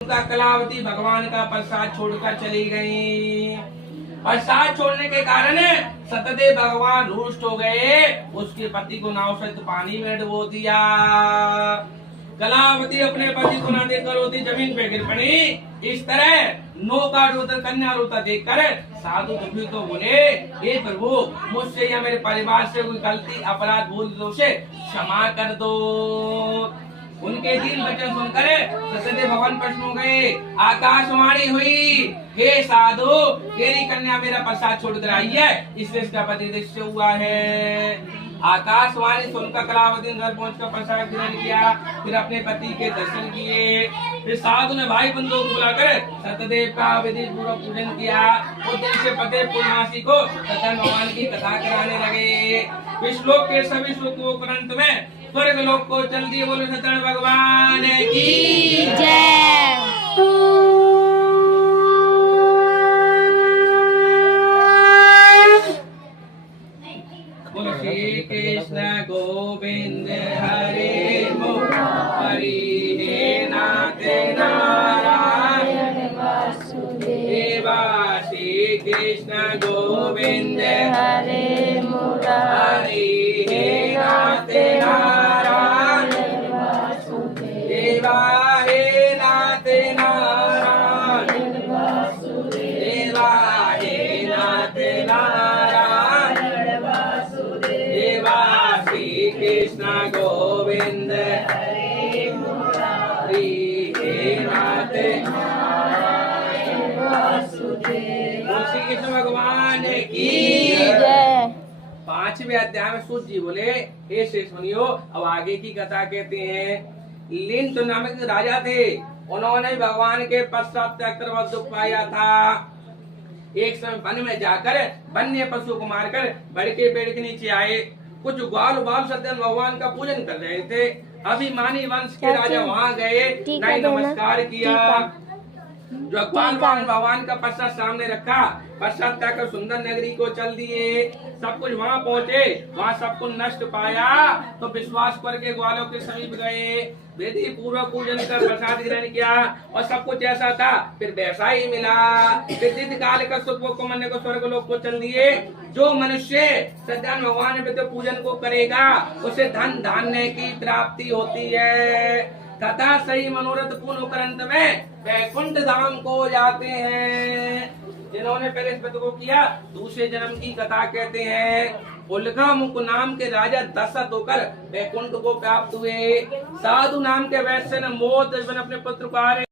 उनका कलावती भगवान का प्रसाद छोड़कर चली गई। प्रसाद छोड़ने के कारण सतदेव भगवान रुष्ट हो गए, उसके पति को नाव से पानी में डुबो दिया। कलावती अपने पति को न देखकर रोती जमीन पे गिर पड़ी। इस तरह नौका रोता कन्या रोता देखकर साधु दुखी तो बोले, हे प्रभु, मुझसे या मेरे परिवार से कोई गलती अपराध भूल दोषे क्षमा कर दो। उनके तीन वचन सुनकर सतदेव भगवान प्रश्न हो गए। आकाशवाणी हुई, हे साधु, तेरी कन्या मेरा प्रसाद छोड़कर आई है, इसलिए इसका पति दृश्य हुआ है। आकाशवाणी सुनकर कलावती घर पहुंचकर प्रसाद ग्रहण किया, फिर अपने पति के दर्शन किए। फिर साधु ने भाई बंधुओं को बुलाकर सतदेव का विधि पूर्वक पूजन किया। उस दिन से प्रत्येक पूर्णमासी को सत्यनारायण भगवान की कथा कराने लगे। श्लोक के सभी श्लोकों को अंत में स्वर्ग लोक को चल दिए। बोलो सत्यनारायण भगवान की जय। बोलो श्री कृष्ण गोविंद हरे मुरारी, हे नाथ नारायण वासुदेव। श्री कृष्ण गोविंद हरे मुरारी, हे नाथ नारायण वासुदेव। हे नाथ नारायण वासुदेव, हे नाथ नारायण वासुदेव। श्री कृष्ण गोविंद हरे मुरारी, हे नाथ नारायण वासुदेव। श्री कृष्ण भगवान की जय। 5वें अध्याय में सूत जी बोले, हे श्री सुनियो, अब आगे की कथा कहते हैं। लिंत नामक राजा थे, उन्होंने भगवान के पश्चात त्याग कर बहुत दुख पाया था। एक समय वन में जाकर वन्य पशु को मारकर बड़ के पेड़ के नीचे आए। कुछ ग्वाल बाल सत्यनारायण भगवान का पूजन कर रहे थे। अभिमानी वंश के राजा वहाँ गए, नहीं नमस्कार किया। जो ग्वाल भगवान का प्रसाद सामने रखा, प्रसाद त्याग सुंदर नगरी को चल दिए। सब कुछ वहाँ पहुँचे, वहाँ सब कुछ नष्ट पाया तो विश्वास करके ग्वालों के समीप गए। विधि पूर्वक पूजन कर प्रसाद ग्रहण किया और सब कुछ ऐसा था फिर वैसा ही मिला। विदित काल का सुख को मन को स्वर्ग लोक को चल दिए। जो मनुष्य सत्यनारायण भगवान के पूजन को करेगा उसे धन धान्य की प्राप्ति होती है तथा सही मनोरथ पूर्ण होकर अंत में वैकुंठ धाम को जाते हैं। जिन्होंने पहले इस को किया, दूसरे जन्म की कथा कहते हैं। उल्का मुख नाम के राजा दशरथ होकर वैकुंठ को प्राप्त हुए। साधु नाम के वैश्य ने मोह अपने पुत्र को